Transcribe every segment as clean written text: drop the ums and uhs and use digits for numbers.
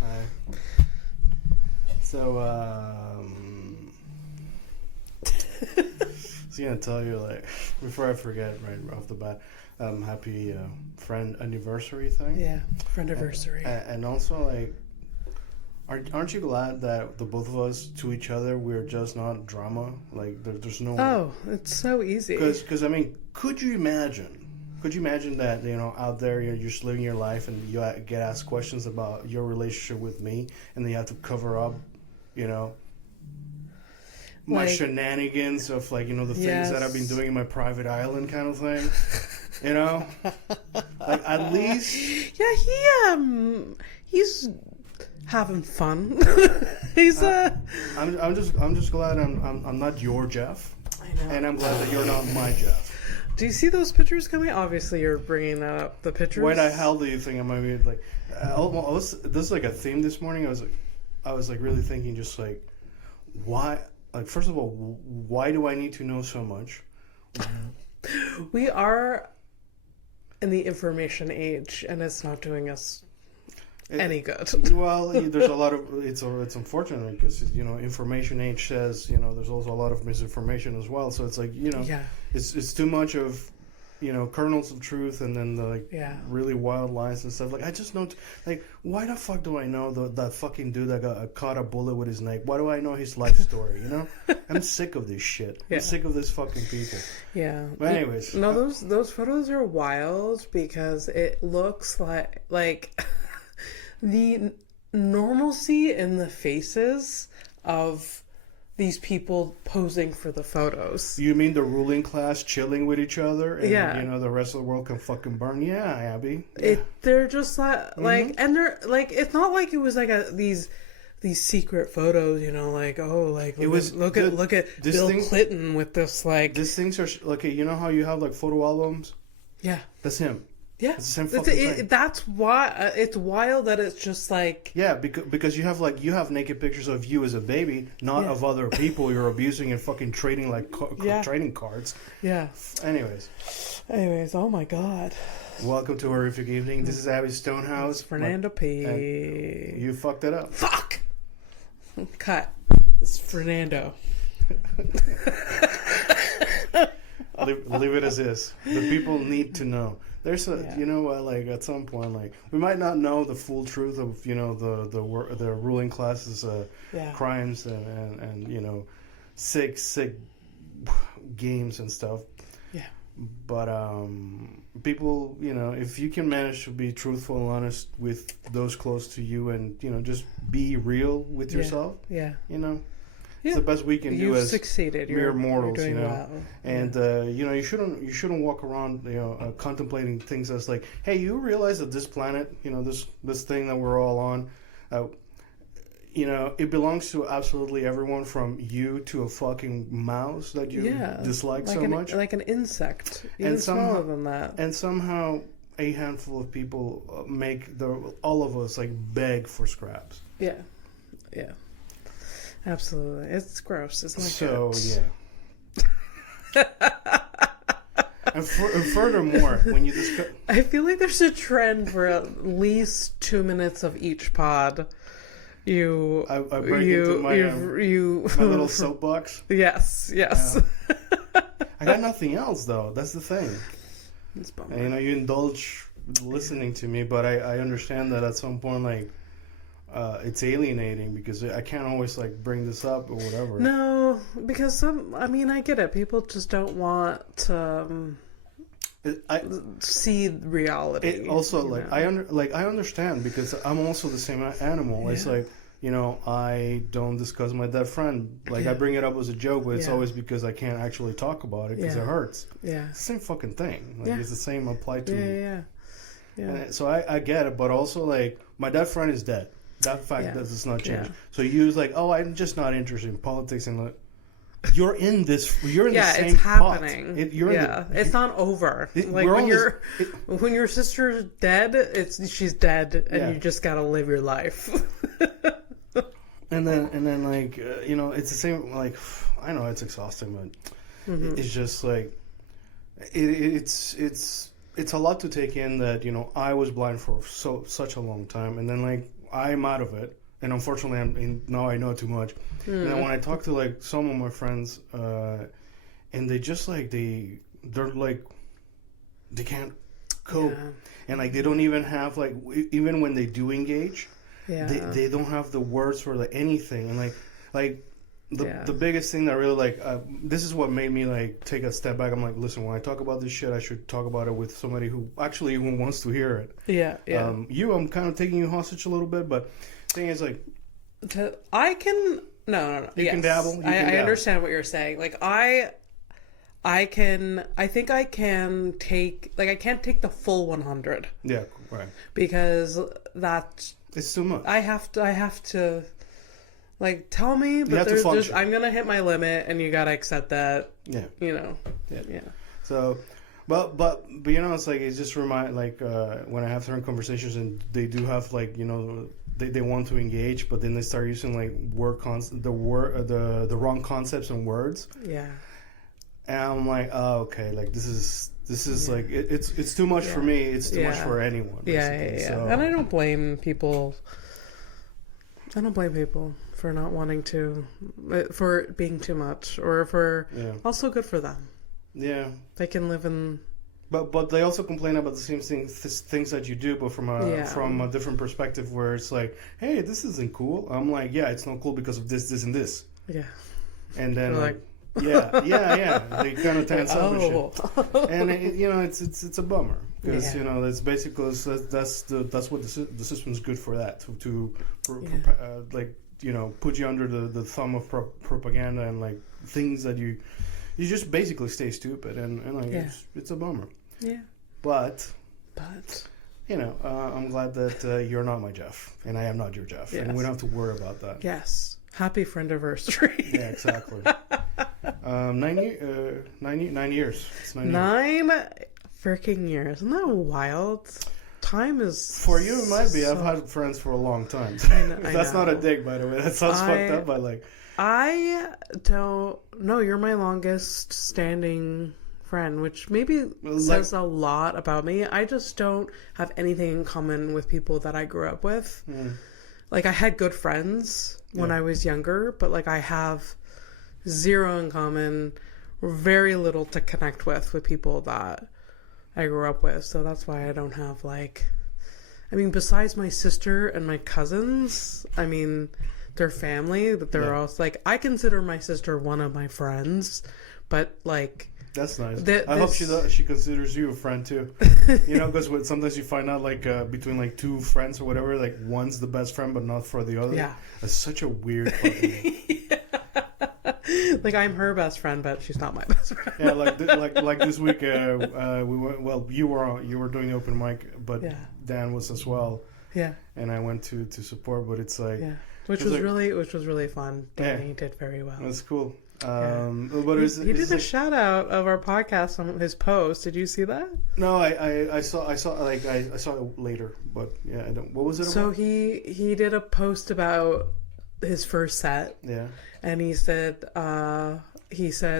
Hi. So, I was gonna tell you, like, before I forget, right off the bat, happy friend anniversary thing. Yeah, Friendaversary. And also, like, aren't you glad that the both of us to each other, we're just not drama? Like, there's no. Oh, it's so easy. Because I mean, could you imagine? Could you imagine that, out there you're just living your life and you get asked questions about your relationship with me, and then you have to cover up, my shenanigans of, like, the things that I've been doing in my private island kind of thing. Like, at least. Yeah, he's having fun. He's I'm just glad I'm not your Jeff. I know. And I'm glad that you're not my Jeff. Do you see those pictures coming? Obviously, you're bringing that up. The pictures. Why the hell do you think I might be like? This is like a theme this morning. I was like really thinking, just like, why? Like, first of all, why do I need to know so much? We are in the information age, and it's not doing us any good. Well, there's a lot of it's unfortunate because information age says there's also a lot of misinformation as well. So it's like it's too much of kernels of truth and then the really wild lies and stuff. Like, I just know why the fuck do I know that fucking dude that got caught a bullet with his neck? Why do I know his life story? I'm sick of this shit. I'm sick of this fucking people. Yeah. But anyways, no, those photos are wild because it looks like the normalcy in the faces of these people posing for the photos. You mean the ruling class chilling with each other and the rest of the world can fucking burn? Yeah, Abby. Yeah. They're just and they're like, it's not like it was like these secret photos, look at Bill Clinton with this these things are how you have like photo albums? Yeah. That's him. Yeah, it's the same fucking thing. That's why it's wild that it's just like because you have naked pictures of you as a baby, not of other people you're abusing and fucking trading trading cards. Yeah. Anyways, oh my god. Welcome to Horrific Evening. This is Abby Stonehouse. Fernando P. You fucked it up. Fuck. Cut. It's Fernando. Leave it as is. The people need to know. There's like at some point, like, we might not know the full truth of the ruling class's crimes and sick games and stuff. Yeah. But people, if you can manage to be truthful and honest with those close to you, and just be real with yourself. Yeah. It's the best we can do as succeeded. Mere mortals, you're doing well. And you shouldn't walk around contemplating things as like, hey, you realize that this planet, this thing that we're all on, it belongs to absolutely everyone, from you to a fucking mouse that you dislike so much, like an insect, even smaller than that. And somehow a handful of people make all of us like beg for scraps. Yeah. Absolutely. It's gross. It's not so, good. Yeah. and furthermore, when you discuss... I feel like there's a trend for at least 2 minutes of each pod. I break into my little soapbox. Yes. Yeah. I got nothing else, though. That's the thing. It's bummer. And, you indulge listening to me, but I understand that at some point, like... it's alienating because I can't always like bring this up or whatever. No, because I get it. People just don't want to see reality. It also, I understand because I'm also the same animal. It's like, I don't discuss my dead friend. Like, I bring it up as a joke, but it's always because I can't actually talk about it because it hurts. Yeah, it's the same fucking thing. Like, it's the same applied to me. Yeah. And so I get it, but also, like, my dead friend is dead. That fact does not change. Yeah. So you was like, oh, I'm just not interested in politics, and you're in this. You're in the same it's happening. Pot. It's not over. When your sister's dead, she's dead, and you just gotta live your life. and then like it's the same. Like, I know it's exhausting, but it's just like it's a lot to take in that I was blind for such a long time, and then like I'm out of it, and unfortunately, now I know too much. And then when I talk to like some of my friends, and they just like they're like they can't cope, and like they don't even have like even when they do engage, they don't have the words for like anything, and like. The biggest thing that really like this is what made me like take a step back. I'm like, listen, when I talk about this shit, I should talk about it with somebody who actually even wants to hear it. I'm kind of taking you hostage a little bit, but the thing is like, I can no. You can dabble. I understand what you're saying. Like I think I can take like I can't take the full 100. Yeah, right. Because it's too much. I have to. Like, tell me, but there's I'm gonna hit my limit, and you gotta accept that. Yeah, you know. Yeah. So, but you know, it's like it's just when I have certain conversations, and they do have like you know they want to engage, but then they start using like the wrong concepts and words. Yeah. And I'm like, oh, okay, like this is like it's too much for me. It's too much for anyone. Basically. Yeah. So, and I don't blame people. For not wanting to, for being too much, or for also good for them. Yeah, they can live in. But they also complain about the same things that you do, but from a different perspective, where it's like, hey, this isn't cool. I'm like, yeah, it's not cool because of this, and this. Yeah. And then like. Yeah. They kind of tan selfish, and it's a bummer because you know that's basically that's what the system's good for, that to like you know put you under the thumb of propaganda and like things that you just basically stay stupid and like it's a bummer. Yeah, but you know I'm glad that you're not my Jeff and I am not your Jeff, and we don't have to worry about that. Yes, happy Friendaversary. Yeah, exactly. 9 years. It's 9 freaking years. Isn't that wild? Time is for you. It might be. I've had friends for a long time. That's not a dig, by the way. That sounds fucked up. But like, I don't know. You're my longest standing friend, which maybe says a lot about me. I just don't have anything in common with people that I grew up with. Like I had good friends when I was younger, but like I have zero in common, very little to connect with people that I grew up with. So that's why I don't have like, I mean, besides my sister and my cousins, I mean, their family, that they're all like, I consider my sister one of my friends, but like. That's nice. I hope she considers you a friend too. You know, because sometimes you find out like between like two friends or whatever, like one's the best friend but not for the other. Yeah, that's such a weird fucking. Like I'm her best friend, but she's not my best friend. Yeah, like this week we went. Well, you were doing open mic, but Dan was as well. Yeah, and I went to support, but it's like which was really fun. Danny did very well. That's cool. But he did a shout out of our podcast on his post. Did you see that? No, I saw it later, but I don't. What was it about? So he did a post about his first set. Yeah. And he said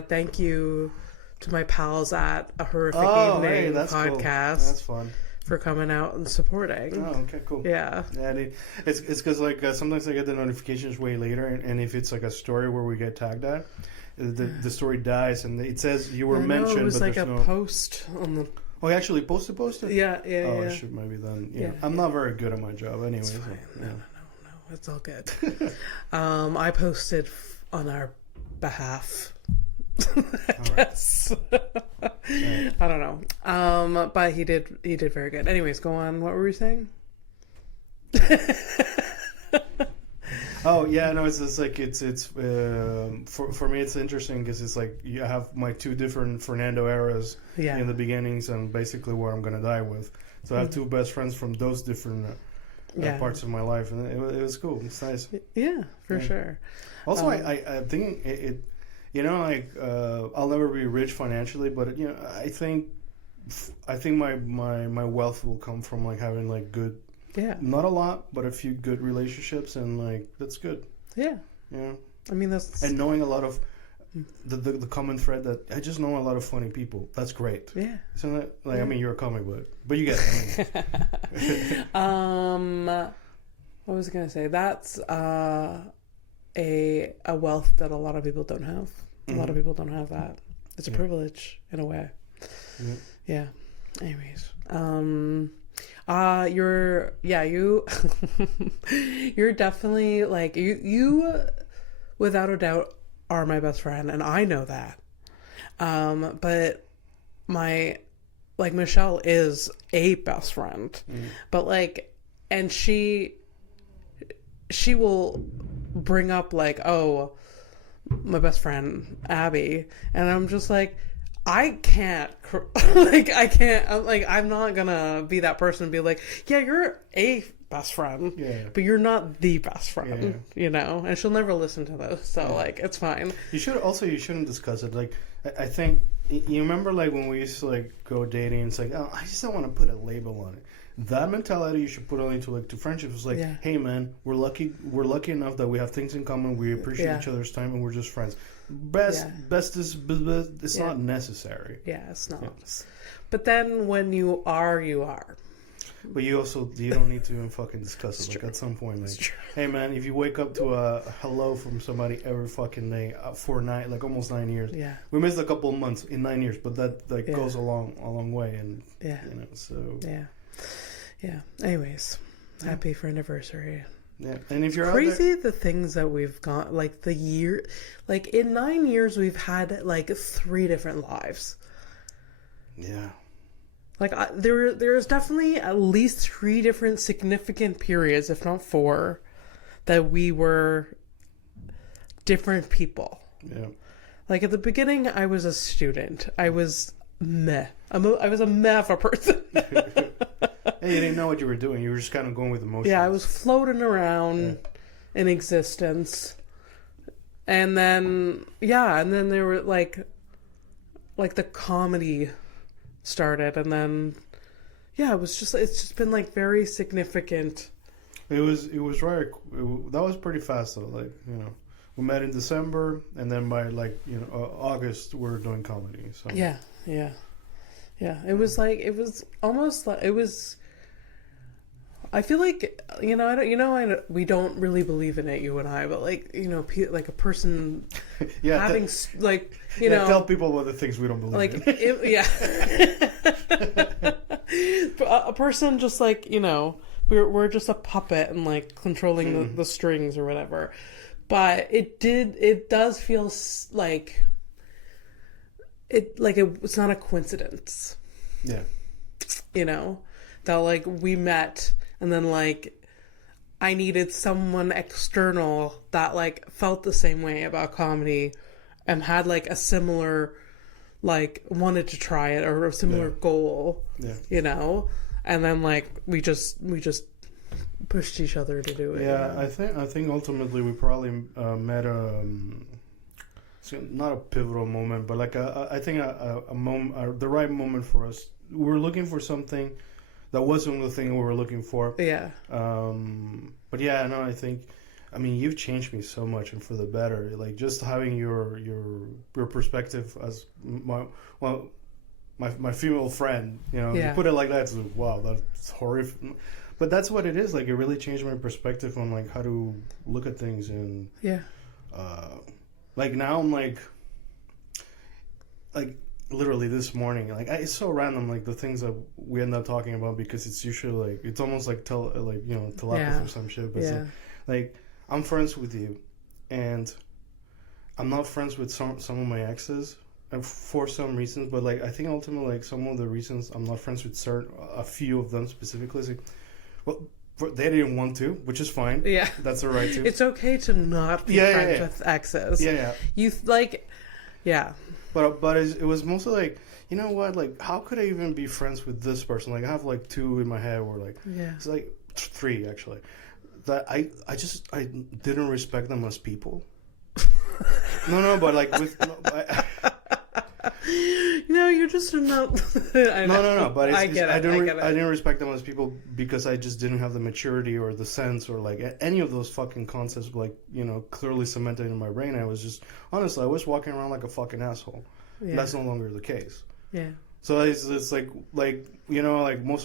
thank you to my pals at A Horrific Evening podcast. Cool. That's fun. For coming out and supporting. Oh, okay, cool. Yeah. Yeah, it's because like sometimes I get the notifications way later, and if it's like a story where we get tagged at, the story dies, and it says you were mentioned. It was but like a post on the. Oh, you actually posted? Yeah. Oh, shit, maybe then. Yeah, I'm not very good at my job, anyway. It's fine. No, it's all good. I posted on our behalf. I guess. I don't know. But he did very good. Anyways, go on. What were we saying? Oh yeah, no, it's just like it's for me it's interesting because it's like you have my two different Fernando eras in the beginnings and basically what I'm gonna die with. So I have two best friends from those different parts of my life, and it was cool. It's nice. Yeah, for sure. Also, I think it you know, like I'll never be rich financially, but you know, I think my wealth will come from like having like good. Yeah. Not a lot, but a few good relationships, and like that's good. Yeah. Yeah. I mean that's and knowing a lot of the common thread that I just know a lot of funny people. That's great. Yeah. Isn't that like I mean you're a comic book, but you get it. What was I gonna say? That's a wealth that a lot of people don't have. A lot of people don't have that. It's a privilege in a way. Yeah. Anyways, you're you're definitely like you without a doubt are my best friend, and I know that. But Michelle is a best friend, but and she will bring up oh, my best friend Abby, and I'm just like, I can't I'm not gonna be that person and be like, yeah, you're a best friend, but you're not the best friend, and she'll never listen to this, so it's fine. You shouldn't discuss it. I think you remember when we used to go dating, it's oh, I just don't want to put a label on it. That mentality you should put on into to friendships. Hey man, we're lucky enough that we have things in common, we appreciate each other's time, and we're just friends. Best is it's not necessary. It's not. But then when you are. But you don't need to even fucking discuss it. At some point, hey man, if you wake up to a hello from somebody every fucking day for almost 9 years. We missed a couple of months in 9 years, but that goes a long way, and so. Yeah. Anyways, happy Friendaversary. Yeah, and if you're crazy, out there, the things that we've got, the year, in 9 years, we've had 3 different lives. Yeah. There's definitely at least 3 different significant periods, if not 4, that we were different people. Yeah. At the beginning, I was a student. I was meh. I was a meh of a person. Hey, you didn't know what you were doing. You were just kind of going with emotions. Yeah, I was floating around in existence. And then there were the comedy started, and then it's just been very significant. It was right. That was pretty fast though. We met in December, and then by August we're doing comedy. So yeah. It was almost like it was. I feel we don't really believe in it, you and I, but a person having tell people about the things we don't believe in. A person just we're just a puppet and controlling the strings or whatever, but it does feel it's not a coincidence. That we met. And then, I needed someone external that, felt the same way about comedy and had, a similar, wanted to try it or a similar goal, And then, we just pushed each other to do it. Yeah, I think ultimately we probably met not a pivotal moment, but, I think a moment, the right moment for us. We were looking for something. That wasn't the thing we were looking for. Yeah. But I think, you've changed me so much and for the better. Just having your perspective as my female friend. You put it like that. It's wow, that's horrific. But that's what it is. It really changed my perspective on how to look at things, and now I'm literally this morning, it's so random, the things that we end up talking about, because it's usually it's almost telepathy or some shit, but it's I'm friends with you, and I'm not friends with some of my exes, and for some reasons, but I think ultimately some of the reasons I'm not friends with a few of them specifically is they didn't want to, which is fine. Yeah, that's all right too. It's okay to not be friends with exes. You But it was mostly you know what? How could I even be friends with this person? I have 2 in my head, or it's 3 actually. That I didn't respect them as people. No, but you're just not. No. But I didn't respect them as people because I just didn't have the maturity or the sense or any of those fucking concepts clearly cemented in my brain. I was just honestly, I was walking around like a fucking asshole. Yeah. That's no longer the case. Yeah. So it's most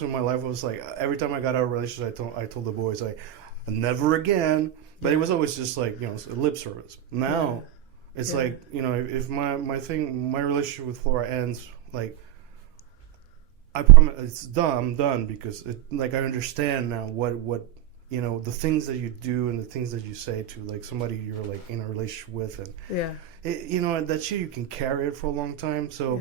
of my life was every time I got out of a relationship, I told the boys never again. But it was always just like, lip service. Now, it's like, if my relationship with Flora ends, like, I promise it's done. I'm done because I understand now what the things that you do and the things that you say to like somebody you're like in a relationship with, and that shit you can carry it for a long time. So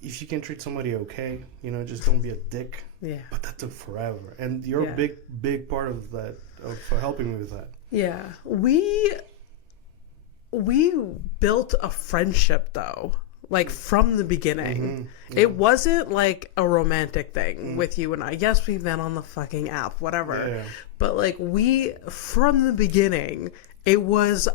if you can treat somebody okay, just don't be a dick. Yeah. But that took forever, and you're a big part of that, of helping me with that. Yeah, we built a friendship though. Like from the beginning. Mm-hmm. It wasn't like a romantic thing with you and I. Yes, we've been on the fucking app, whatever. Yeah. But like from the beginning, it was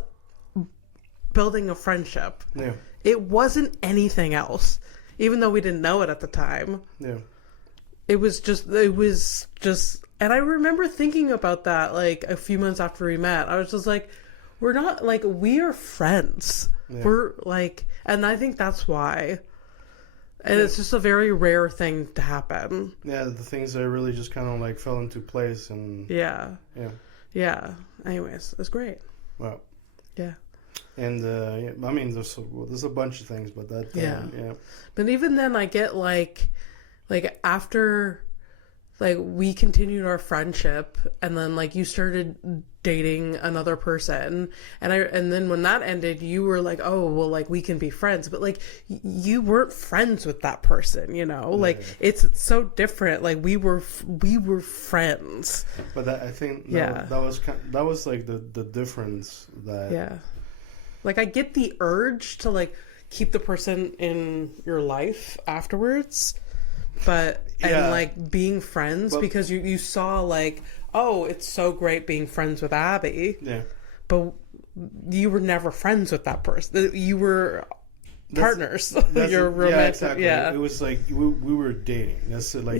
building a friendship. Yeah. It wasn't anything else. Even though we didn't know it at the time. Yeah. It was just, and I remember thinking about that like a few months after we met. I was just like, we're not like, we are friends. Yeah. We're like, and I think that's why. And it's just a very rare thing to happen. Yeah, the things that really just kind of like fell into place and... Yeah. Anyways, it was great. Wow. Yeah. And, I mean, there's a bunch of things, but that... yeah. But even then, I get like after... Like, we continued our friendship, and then, like, you started dating another person, and then when that ended, you were like, oh, well, like, we can be friends, but, like, you weren't friends with that person, Like, it's so different. Like, we were friends. But I think that was, like, the difference that... Yeah. Like, I get the urge to, like, keep the person in your life afterwards... But, and like being friends, because you saw like, oh, it's so great being friends with Abby. Yeah. But you were never friends with that person. You were partners. You're romantic. Yeah, exactly. Yeah. It was like, we were dating. That's like,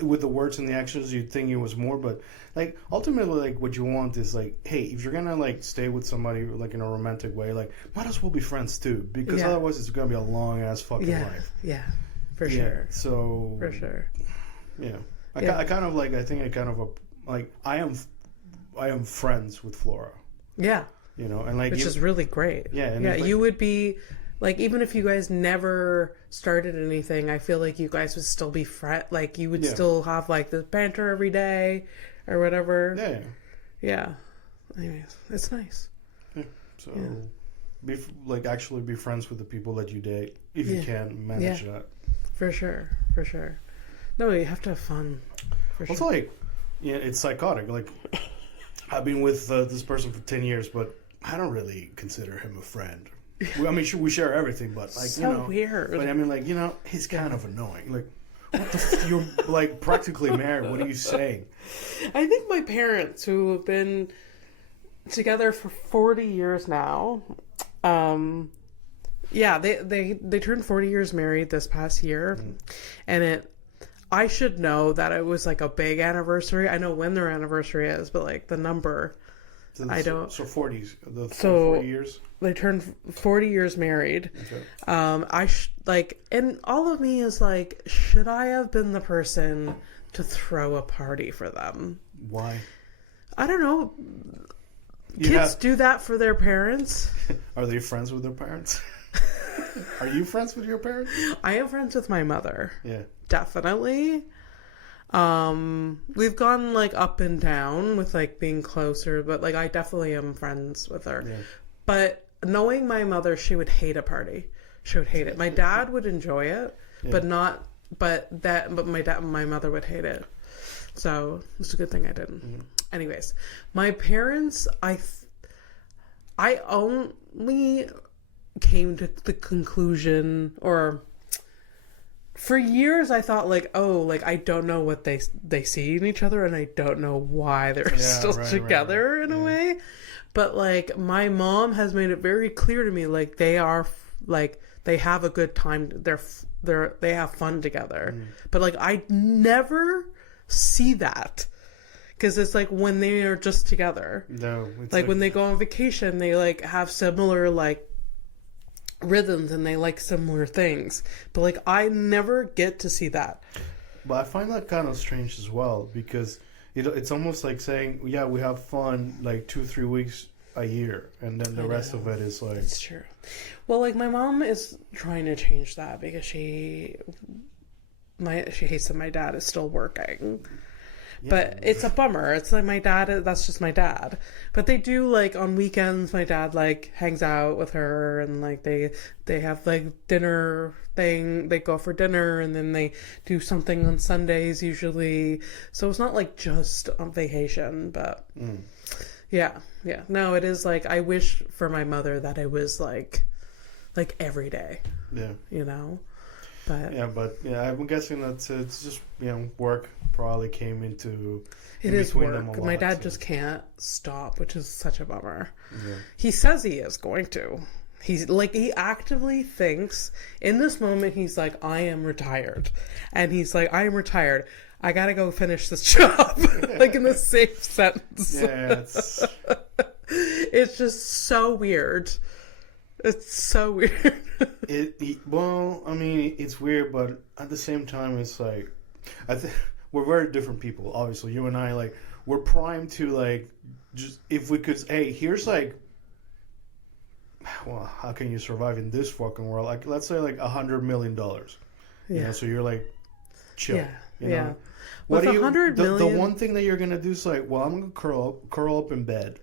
with the words and the actions, you'd think it was more, but like ultimately, like what you want is like, hey, if you're gonna like stay with somebody like in a romantic way, like might as well be friends too, because otherwise it's gonna be a long ass fucking life. Yeah, for sure. So for sure. Yeah, I kind of like. I think I kind of like. I am friends with Flora. Yeah, and like which is really great. Yeah, and like, you would be. Like, even if you guys never started anything, I feel like you guys would still be like, you would still have, like, the banter every day or whatever. Yeah. Yeah. Anyways, it's nice. Yeah. So, actually be friends with the people that you date, if you can manage that. For sure. For sure. No, you have to have fun. For sure. Like, it's psychotic. Like, I've been with this person for 10 years, but I don't really consider him a friend. I mean, we share everything, but like, so weird. But I mean, like, he's kind of annoying. Like, what the you're like practically married. What are you saying? I think my parents, who have been together for 40 years now, they turned 40 years married this past year, and I should know that it was like a big anniversary. I know when their anniversary is, but like the number, I don't. So 40 years. They turned 40 years married. Okay. And all of me is like, should I have been the person to throw a party for them? Why? I don't know. Kids do that for their parents. Are they friends with their parents? Are you friends with your parents? I am friends with my mother. Yeah. Definitely. We've gone like up and down with like being closer, but like I definitely am friends with her. Yeah. But knowing my mother, she would hate a party. She would hate it. My dad would enjoy it, but my mother would hate it. So it's a good thing I didn't. Mm-hmm. Anyways, my parents, I only came to the conclusion, or for years I thought like, oh, like I don't know what they see in each other, and I don't know why they're still together in a way. But, like, my mom has made it very clear to me, like, they are, like, they have a good time. They have fun together. But, like, I never see that. Because it's, like, when they are just together. No. It's like, when they go on vacation, they, like, have similar, like, rhythms and they like similar things. But, like, I never get to see that. But I find that kind of strange as well. Because it's almost like saying, yeah, we have fun like 2-3 weeks a year, and then the rest of it is like... It's true. Well, like, my mom is trying to change that because she hates that my dad is still working. Yeah. But it's a bummer. It's like my dad, that's just my dad. But they do, like, on weekends, my dad, like, hangs out with her, and, like, they have, like, dinner thing. They go for dinner, and then they do something on Sundays usually. So it's not, like, just on vacation, but... Yeah. No, it is, like, I wish for my mother that it was, like every day. Yeah. You know? But... Yeah, I'm guessing that it's just, work probably came into... It is work. My dad just can't stop, which is such a bummer. Yeah. He says he is going to. He's, like, he actively thinks, in this moment, he's like, I am retired. And he's like, I am retired. I gotta go finish this job. Like, in the same sentence. Yeah, it's just so weird. It's so weird. Well, I mean, it's weird, but at the same time, it's like, I think we're very different people. Obviously, you and I, like, we're primed to, like, just, if we could, hey, here's, like, well, how can you survive in this fucking world? Like, let's say, like, $100 million. Yeah. So you're like, chill. Yeah. You know? What do you? The one thing that you're gonna do is like, well, I'm gonna curl up in bed,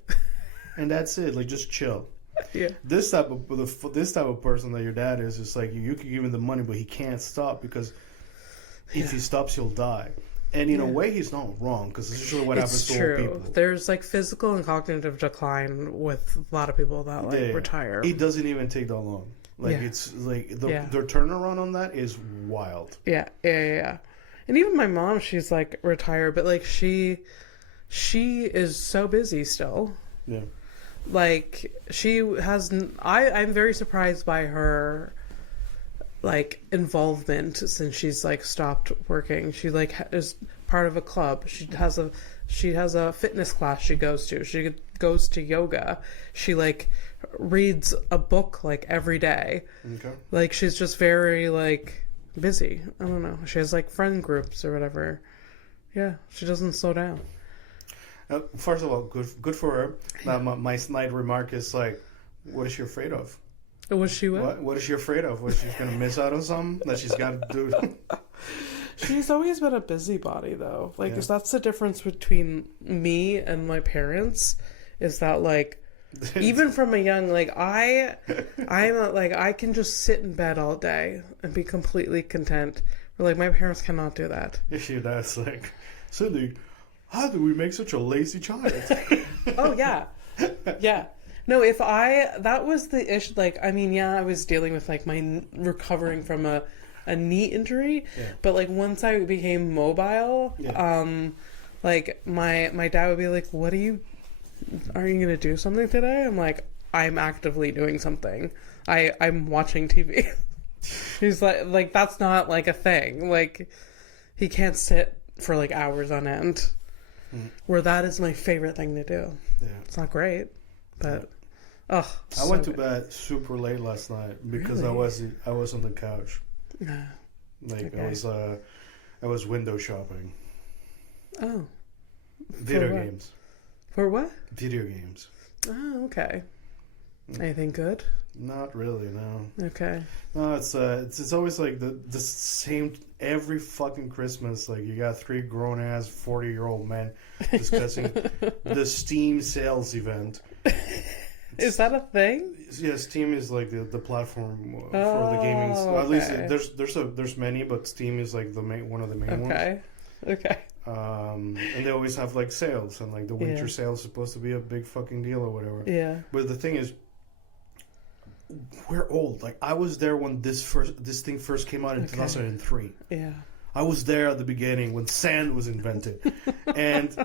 and that's it. Like, just chill. Yeah. This type of person that your dad is, it's like you can give him the money, but he can't stop because if he stops, he'll die. And in a way, he's not wrong, because this is usually what happens to old people. There's, like, physical and cognitive decline with a lot of people that, like, retire. It doesn't even take that long. Like, it's, like, their turnaround on that is wild. Yeah. And even my mom, she's, like, retired, but, like, she is so busy still. Yeah. Like, she has... I'm very surprised by her... like, involvement since she's, like, stopped working. She, like, is part of a club. She has a fitness class she goes to. She goes to yoga. She, like, reads a book, like, every day. Okay. Like, she's just very, like, busy. I don't know. She has, like, friend groups or whatever. Yeah, she doesn't slow down. First of all, good for her. Now, my snide remark is, like, what is she afraid of? Was she what is she afraid of? Was she going to miss out on something that she's got to do? She's always been a busybody, though. Like, that's the difference between me and my parents, is that, like, even from a young, like, I'm like, I can just sit in bed all day and be completely content. But, like, my parents cannot do that. Your dad's like, Cindy, how do we make such a lazy child? Oh, yeah. Yeah. No, that was the issue, like, I mean, I was dealing with, like, my recovering from a knee injury, but, like, once I became mobile, like, my dad would be like, are you going to do something today? I'm like, I'm actively doing something. I'm watching TV. He's like, that's not, like, a thing. Like, he can't sit for, like, hours on end, where that is my favorite thing to do. Yeah. It's not great. But I went to bed super late last night because I was on the couch. Like, okay. I was window shopping. Oh. Video games. For what? Video games. Oh, okay. Anything good? Not really, no. Okay. No, it's always like the same every fucking Christmas. Like, you got 3 grown ass 40-year-old men discussing the Steam sales event. Is that a thing? Yeah, Steam is like the platform for the gaming. At least there's many, but Steam is like one of the main ones. Okay. And they always have like sales, and like the winter sale is supposed to be a big fucking deal or whatever. Yeah. But the thing is, we're old. Like, I was there when this thing first came out in 2003. Yeah. I was there at the beginning when sand was invented. And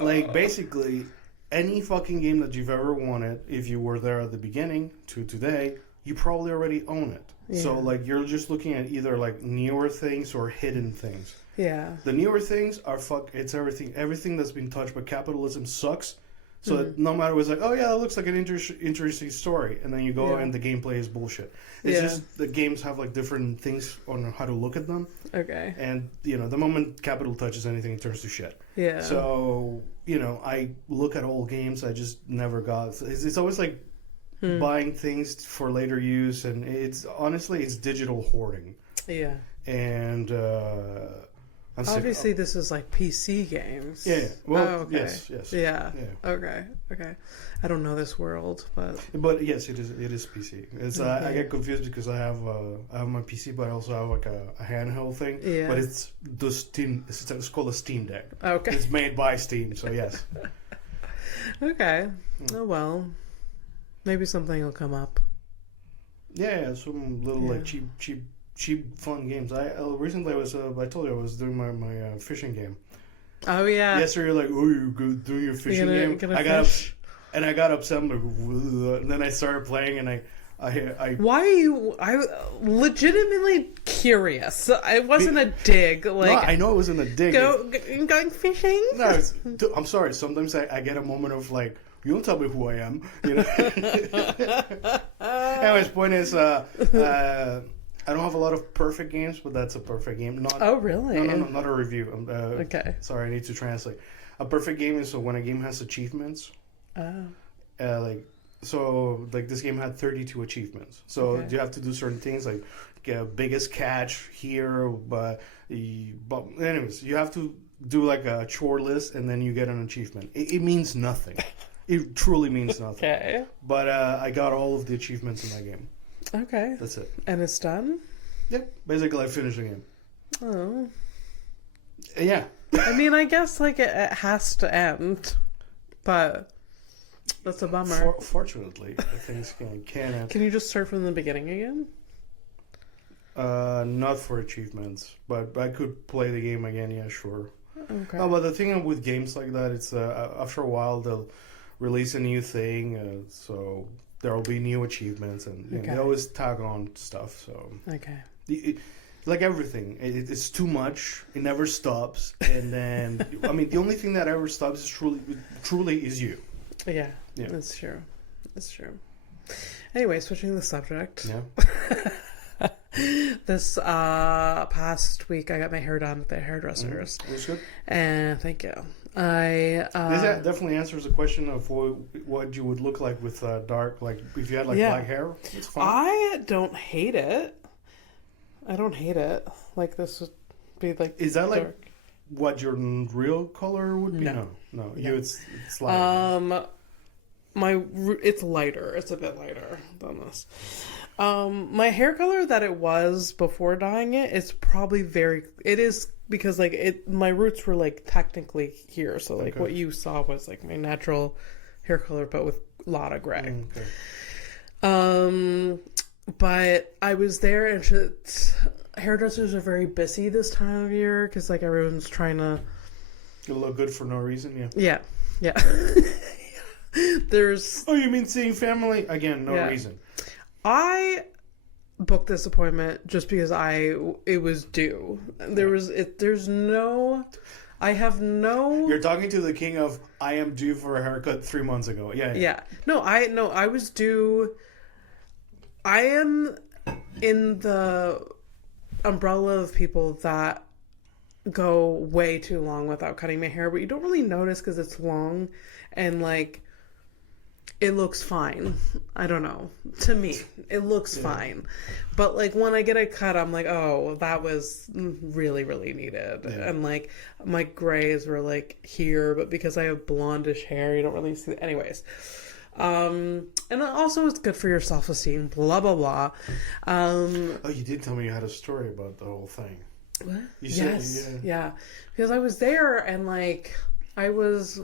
like, basically any fucking game that you've ever wanted, if you were there at the beginning to today, you probably already own it. Yeah. So like, you're just looking at either like newer things or hidden things. Yeah. The newer things are it's everything that's been touched by capitalism sucks. So that no matter what's like, oh yeah, that looks like an interesting story, and then you go and the gameplay is bullshit. It's just the games have like different things on how to look at them. Okay. And the moment Capital touches anything, it turns to shit. Yeah. So I look at old games. I just never got. It's always like buying things for later use, and it's digital hoarding. Yeah. And obviously this is like PC games. Yeah. Well, okay. Yes. Yeah. Okay. I don't know this world, but yes, it is PC. It's I get confused because I have my PC, but I also have like a handheld thing. Yeah. But it's the Steam. It's called a Steam Deck. Okay. It's made by Steam, so yes. Okay. Oh well. Maybe something will come up. Yeah, some little like cheap fun games. I recently I told you I was doing my fishing game. Oh yeah. Yesterday you're like, oh, you're doing your fishing game. I got upset. I'm like, and then I started playing, and I Why are you? I legitimately curious. It wasn't a dig. Like, no, I know it wasn't a dig. Going fishing? No, I'm sorry. Sometimes I get a moment of like, you don't tell me who I am. Anyways, point is, I don't have a lot of perfect games, but that's a perfect game. Oh, really? No, not a review. Okay. Sorry, I need to translate. A perfect game is when a game has achievements. Oh. Like this game had 32 achievements. So you have to do certain things like get biggest catch here, but anyways, you have to do like a chore list, and then you get an achievement. It means nothing. It truly means nothing. Okay. But I got all of the achievements in that game. Okay. That's it. And it's done? Yep. Basically, I finished the game. Oh. Yeah. I mean, I guess like it has to end, but that's a bummer. Fortunately, things can end. Can you just start from the beginning again? Not for achievements, but I could play the game again. Yeah, sure. Okay. No, but the thing with games like that, it's after a while they'll release a new thing, so there will be new achievements, and they always tag on stuff. So like everything, it's too much. It never stops, and then I mean, the only thing that ever stops is truly is you. Yeah, that's true. That's true. Anyway, switching the subject. Yeah. This past week, I got my hair done at the hairdressers. That's good. And thank you. This definitely answers the question of what you would look like with dark, like if you had like black hair. It's fine. I don't hate it. Like this would be like. Is that dark. like what your real color would be? No. You it's lighter. It's lighter. It's a bit lighter than this. My hair color that it was before dyeing it is probably it is because like my roots were like technically here, so like what you saw was like my natural hair color but with a lot of gray. But I was there, and hairdressers are very busy this time of year because like everyone's trying to look good for no reason. Yeah. There's. Oh, you mean seeing family again? No reason. I booked this appointment just because it was due. There's no. I have no. You're talking to the king of I am due for a haircut 3 months ago. Yeah. No, I was due. I am in the umbrella of people that go way too long without cutting my hair, but you don't really notice because it's long and like it looks fine. I don't know. To me, it looks fine. But like when I get a cut, I'm like, oh, that was really, really needed. Yeah. And like my grays were like here, but because I have blondish hair, you don't really see. Anyways. And also it's good for your self-esteem, blah, blah, blah. Oh, you did tell me you had a story about the whole thing. What? You said, yeah. Because I was there and like, it was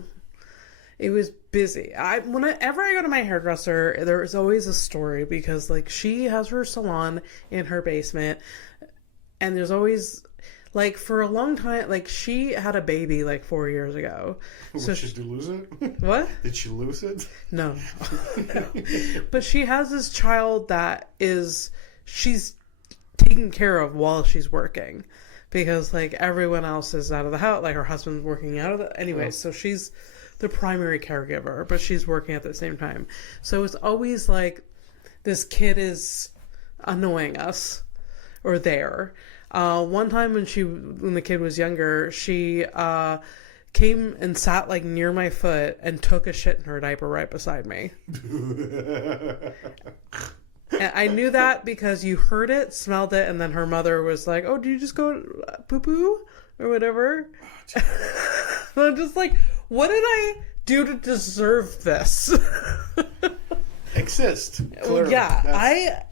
busy. Whenever I go to my hairdresser, there's always a story because like she has her salon in her basement and there's always like for a long time, like she had a baby like 4 years ago. So did she lose it? What? Did she lose it? No. But she has this child that she's taken care of while she's working because like everyone else is out of the house, like her husband's working out of the anyway, so she's the primary caregiver, but she's working at the same time. So it's always like this kid is annoying us or there. One time when the kid was younger, she came and sat like near my foot and took a shit in her diaper right beside me. And I knew that because you heard it, smelled it, and then her mother was like, "Oh, did you just go poo-poo?" or whatever. I'm just like, what did I do to deserve this? Exist. Clearly. Yeah,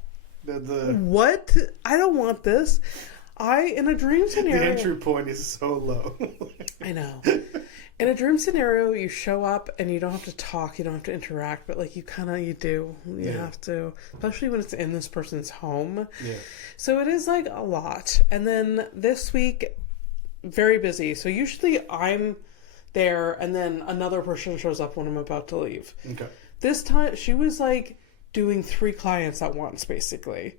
what? I don't want this. In a dream scenario... The entry point is so low. I know. In a dream scenario, you show up and you don't have to talk, you don't have to interact, but like you do. You have to. Especially when it's in this person's home. Yeah. So it is like a lot. And then this week, very busy. So usually I'm there and then another person shows up when I'm about to leave. Okay. This time, she was like doing 3 clients at once, basically.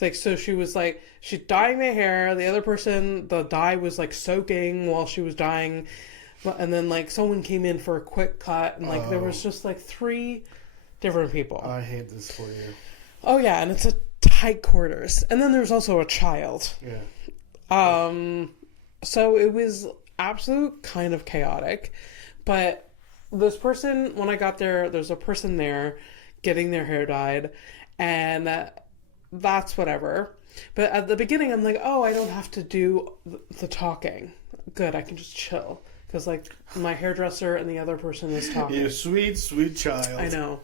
Like, so she was like, she's dyeing my hair. The other person, the dye was like soaking while she was dyeing. And then like someone came in for a quick cut. And like there was just like 3 different people. I hate this for you. Oh yeah. And it's a tight quarters. And then there's also a child. Yeah. So it was absolute kind of chaotic. But this person, when I got there, there's a person there getting their hair dyed. And that's whatever. But at the beginning, I'm like, oh, I don't have to do the talking. Good, I can just chill. Because, like, my hairdresser and the other person is talking. You sweet, sweet child. I know.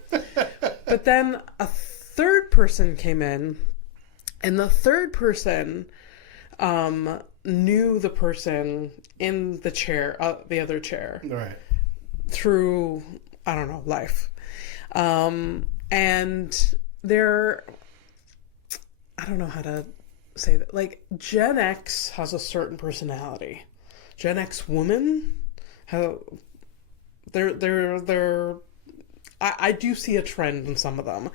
But then a third person came in, and the third person knew the person in the chair, the other chair. Right. Through, I don't know, life. And they're... I don't know how to say that. Like, Gen X has a certain personality. Gen X women, I do see a trend in some of them.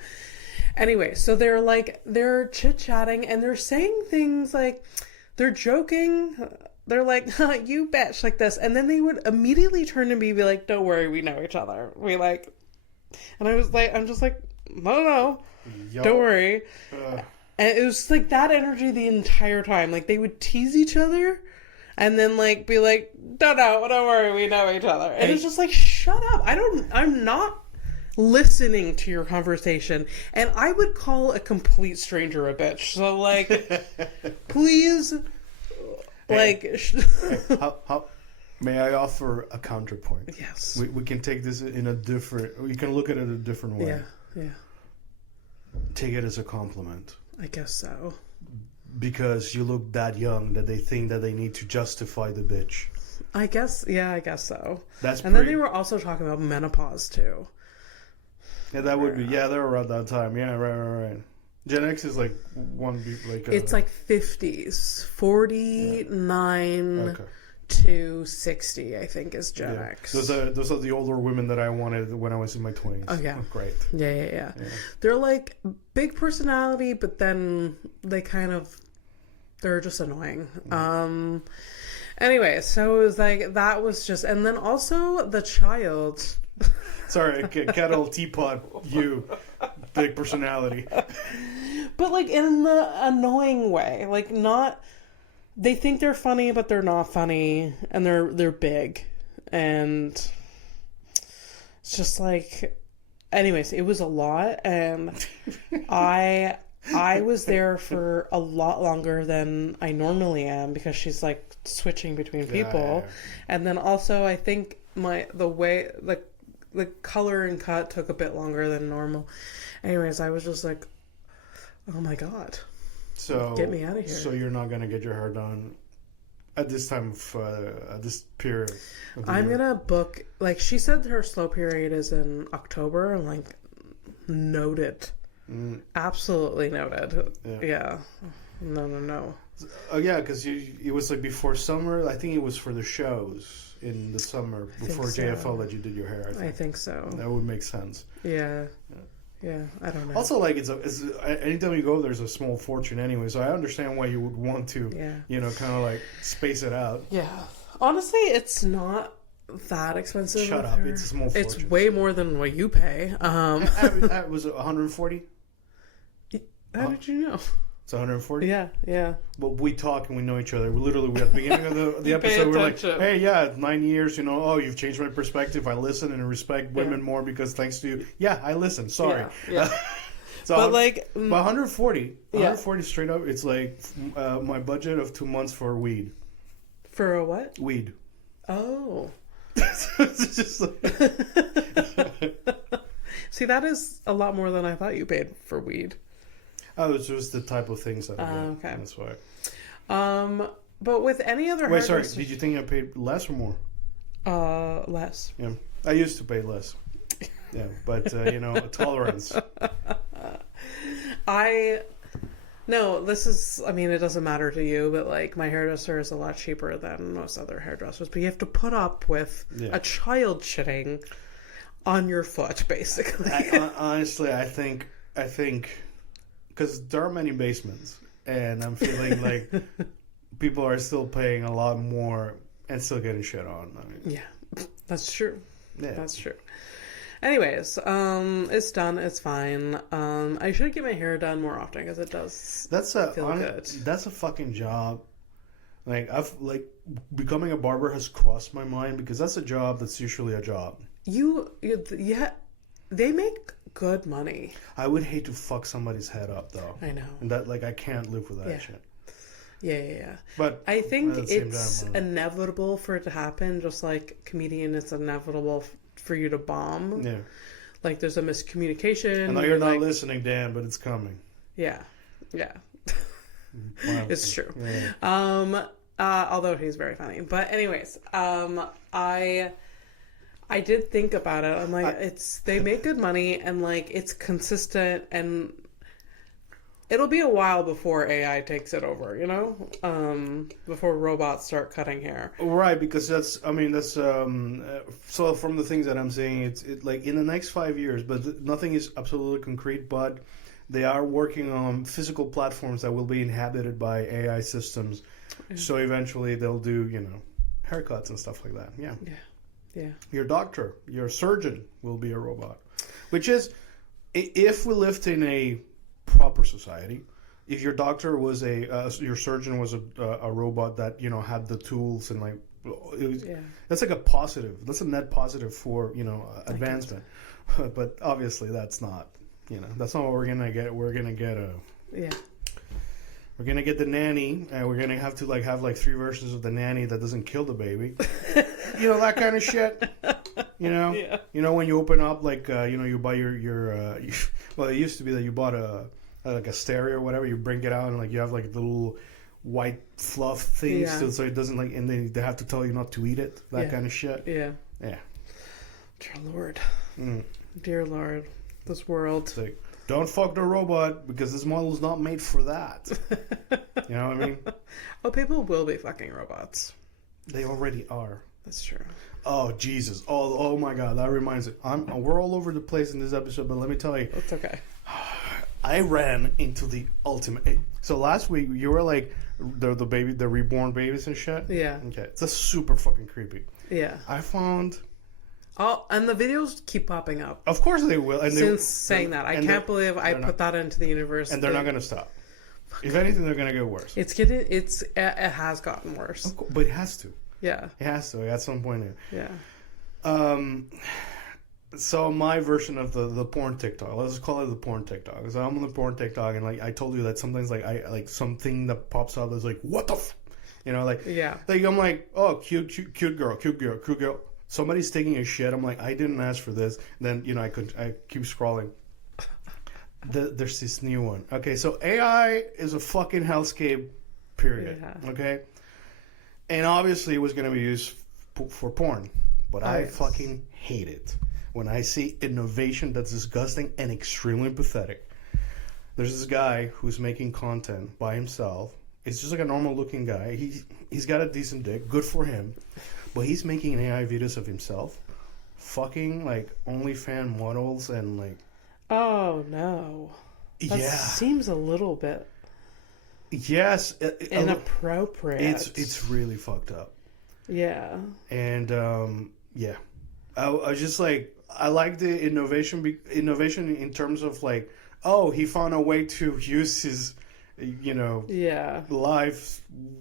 Anyway, so they're chit-chatting and they're saying things like, they're joking. They're like, huh, you bitch, like this. And then they would immediately turn to me and be like, don't worry, we know each other. And I'm just like, no, don't worry. And it was like that energy the entire time. Like they would tease each other and then like be like, don't worry, we know each other. And it's just like, shut up. I'm not listening to your conversation. And I would call a complete stranger a bitch. So like, please, like. How, may I offer a counterpoint? Yes. We can take this in a different, we can look at it a different way. Yeah. Take it as a compliment. I guess so. Because you look that young that they think that they need to justify the bitch. I guess so. Then they were also talking about menopause too. Yeah, that would be. Yeah, they're around that time. Yeah, right. Gen X is like it's like 50s, 49 to 60. I think is Gen X. Those are the older women that I wanted when I was in my 20s. Oh yeah, great. Yeah. They're like big personality, but then they're just annoying. Anyway, so it was like that was just, and then also the child. Sorry, kettle, teapot, you, big personality. But like in the annoying way, like not. They think they're funny, but they're not funny, and they're big, and it's just like. Anyways, it was a lot, and I was there for a lot longer than I normally am because she's like switching between people, and then also I think the color and cut took a bit longer than normal. Anyways, I was just like, oh my god. So get me out of here. So you're not gonna get your hair done at this time of this period. I'm gonna book. Like she said, her slow period is in October. I'm like, noted. Absolutely noted. Yeah. No. Yeah, because it was like before summer. I think it was for the shows in the summer before JFL that you did your hair. I think so. That would make sense. Yeah. Yeah, I don't know. Also, like, it's anytime you go, there's a small fortune anyway, so I understand why you would want to, kind of like space it out. Yeah. Honestly, it's not that expensive. Shut up! It's a small fortune. It's way more than what you pay. Was it 140? How did you know? It's 140. Yeah. Well, we talk and we know each other. We literally, at the beginning of the episode, we're like, "Hey, yeah, 9 years. Oh, you've changed my perspective. I listen and respect women more because thanks to you. Yeah, I listen. Sorry. Yeah. So but like, 140 straight up. It's like my budget of 2 months for weed. For a what? Weed. Oh. It's just like... See, that is a lot more than I thought you paid for weed. Oh, it's just the type of things that I get. Okay. That's why. But with any other Wait, sorry. Did you think I paid less or more? Less. Yeah. I used to pay less. Yeah, but, tolerance. No, this is, I mean, it doesn't matter to you, but like my hairdresser is a lot cheaper than most other hairdressers, but you have to put up with a child shitting on your foot, basically. Honestly, I think, because there are many basements, and I'm feeling like people are still paying a lot more and still getting shit on. I mean, yeah, that's true. Yeah. That's true. Anyways, it's done. It's fine. I should get my hair done more often because it does feel good. That's a fucking job. Like becoming a barber has crossed my mind because that's a job that's usually a job. Yeah, they make good money. I would hate to fuck somebody's head up though. I know. And that I can't live with that shit. Yeah. But I think it's inevitable for it to happen. Just like comedian, it's inevitable for you to bomb. Yeah. Like there's a miscommunication. I know you're not listening, Dan, but it's coming. Yeah. Wow. It's true. Yeah. Although he's very funny. But anyways, I did think about it. I'm like, they make good money and like it's consistent and it'll be a while before AI takes it over, before robots start cutting hair. Right, because that's so from the things that I'm saying, it's like in the next 5 years, but nothing is absolutely concrete, but they are working on physical platforms that will be inhabited by AI systems. Yeah. So eventually they'll do, haircuts and stuff like that. Yeah. Yeah. Your doctor, your surgeon will be a robot, which is, if we lived in a proper society, if your doctor was your surgeon was a robot that had the tools and like that's like a positive, that's a net positive for advancement. But obviously that's not that's not what we're gonna get. We're gonna get we're gonna get the nanny, and we're gonna have to have 3 versions of the nanny that doesn't kill the baby. That kind of shit. Yeah. When you open up you buy your well, it used to be that you bought a stereo or whatever, you bring it out and you have the little white fluff things so it doesn't and then they have to tell you not to eat it, kind of shit. Yeah. Dear Lord, this world. It's like, don't fuck the robot because this model is not made for that. You know what I mean? Oh, people will be fucking robots. They already are. That's true. Oh Jesus! Oh my God! That reminds me. We're all over the place in this episode, but let me tell you. It's okay. I ran into the ultimate. So last week you were like the reborn babies and shit. Yeah. Okay, it's super fucking creepy. Yeah. I found. Oh, and the videos keep popping up. Of course they will. And since saying that, I can't believe I put that into the universe. And they're not going to stop. If anything, they're going to get worse. It has gotten worse. But it has to. Yeah. It has to at some point. Yeah. So my version of the porn TikTok, let's just call it the porn TikTok. So I'm on the porn TikTok, and I told you that sometimes I something that pops up is what the yeah. I'm like, oh, cute girl. Somebody's taking a shit. I'm like, I didn't ask for this. And then I keep scrolling. There's this new one. Okay, so AI is a fucking hellscape. Period. Yeah. Okay, and obviously it was going to be used for porn, but I fucking hate it when I see innovation that's disgusting and extremely pathetic. There's this guy who's making content by himself. It's just a normal looking guy. He's got a decent dick. Good for him. But he's making AI videos of himself, fucking OnlyFans models and Oh no! That seems a little bit. Yes, inappropriate. It's really fucked up. Yeah. And yeah. I was just like, I like the innovation in terms of like, oh, he found a way to use his, life,